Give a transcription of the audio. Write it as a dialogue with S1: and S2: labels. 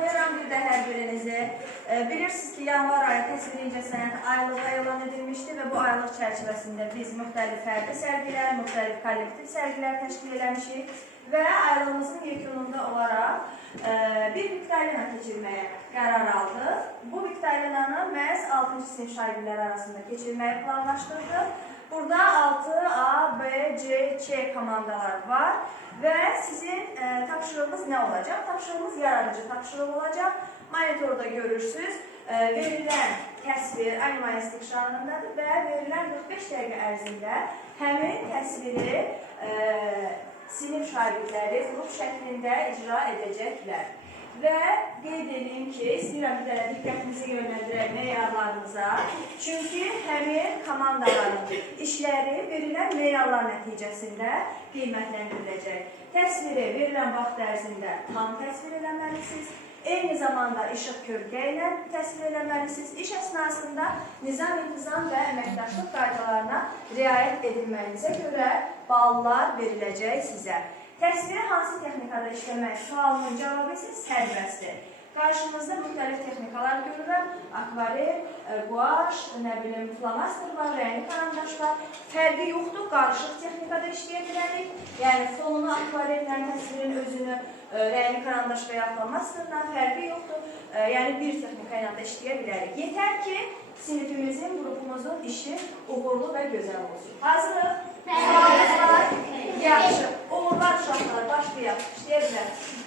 S1: Salamlayıram bir də hər birinizi. E, Bilirsiniz ki, yanvar ayı təsvir incəsənət aylığı elan edilmişdi və bu aylıq çərçivəsində biz müxtəlif fərdi sərgilər, müxtəlif kollektiv sərgilər təşkil eləmişik və aylığımızın yekununda olaraq e, bir viktorina keçirməyə qərar aldıq. Bu viktorinanı məhz 6-cı sinif şagirdləri arasında keçirməyi planlaşdırdıq. Burada 6A, B, C, Ç komandalar var və sizin tapşırığınız nə olacaq? Tapşırığınız yaradıcı tapşırıq olacaq. Monitorda görürsüz, e, verilən təsvir animalistik janrındadır və verilən 45 dəqiqə ərzində həmin təsviri e, sinif şagirdləri qrup şəklində icra edəcəklər. Və qeyd edeyim dənə diqqətinizi yönləndirək meyarlarımıza. Çünki həmin komandaların işləri verilən meyarlar nəticəsində qiymətləndiriləcək. Təsviri verilən vaxt ərzində tam təsvir eləməlisiniz. Eyni zamanda işıq kölgə ilə təsvir eləməlisiniz. İş əsnasında nizam, intizam və əməkdaşlıq qaydalarına riayət edilməyinizə görə ballar veriləcək sizə. Təsviri hansı texnikada işləmək sualının cavabı isə sərbəstdir. Qarşınızda müxtəlif texnikalar görürəm. Akvarel, e, guaş, nə bilim, flomaster var, rəngli karandaş var. Fərqi yoxdur, qarışıq texnikada işləyə bilərik. Yəni fonunu akvarellə təsvirin özünü e, rəngli karandaş və ya flomasterla fərqi yoxdur. E, Yəni bir texnika ilə də işləyə bilərik. Yetər ki, sinifimizin, qrupumuzun işi uğurlu və gözəl olsun. Hazırıq? Sualınız var? Yaxşı. Uğurlar uşaqlar, başlayaq. İşləyə bilərsiniz.